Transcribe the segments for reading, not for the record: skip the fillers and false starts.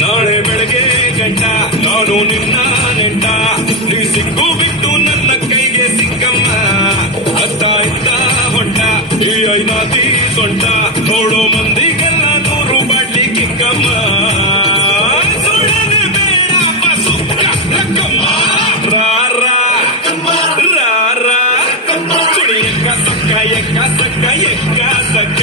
ನಾಳೆ ಬೆಳಗ್ಗೆ ಗಂಟ ನಾನು ನಿನ್ನ ನೆಂಟ ನೀ ಸಿಕ್ಕು ಬಿಟ್ಟು ನನ್ನ ಕೈಗೆ ಸಿಕ್ಕಮ್ಮ ಅತ್ತ ಇತ್ತ ಹೊಂಟ ಈ ಐನಾತಿ ಸೊಂಟ ನೋಡೋ ಮಂದಿಗೆಲ್ಲ 100 ಬಾಟ್ಲಿ ಕಿಕ್ಕಮ್ಮ ಸುಳ್ಳನೆ ಬೇಡ ಬಸುಕ್ಕ ಲಕ್ಕಮ್ಮ ರಾರ ರಾರ ಸುಳಿ ಎಕ್ಕ ಸಕ್ಕ ಎಕ್ಕ ಸಕ್ಕ ಎಕ್ಕ ಸಕ್ಕ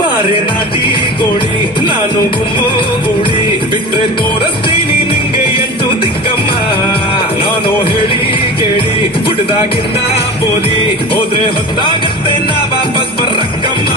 ಬಾರೆ ನಾಟಿ ಕೋಳಿ ನಾನು ಗುಮ್ಮು ಗೂಡಿ ಬಿಟ್ರೆ ತೋರಿಸ್ತೀನಿ ನಿಂಗೆ 8 ದಿಕ್ಕಮ್ಮ ನಾನು ಹೇಳಿ ಕೇಳಿ ಹುಟ್ಟದಾಗಿಂದ ಪೋಲಿ ಹೋದ್ರೆ ಹೊತ್ತಾಗತ್ತೆ ನಾ ವಾಪಸ್ ಬರಕ್ಕಮ್ಮ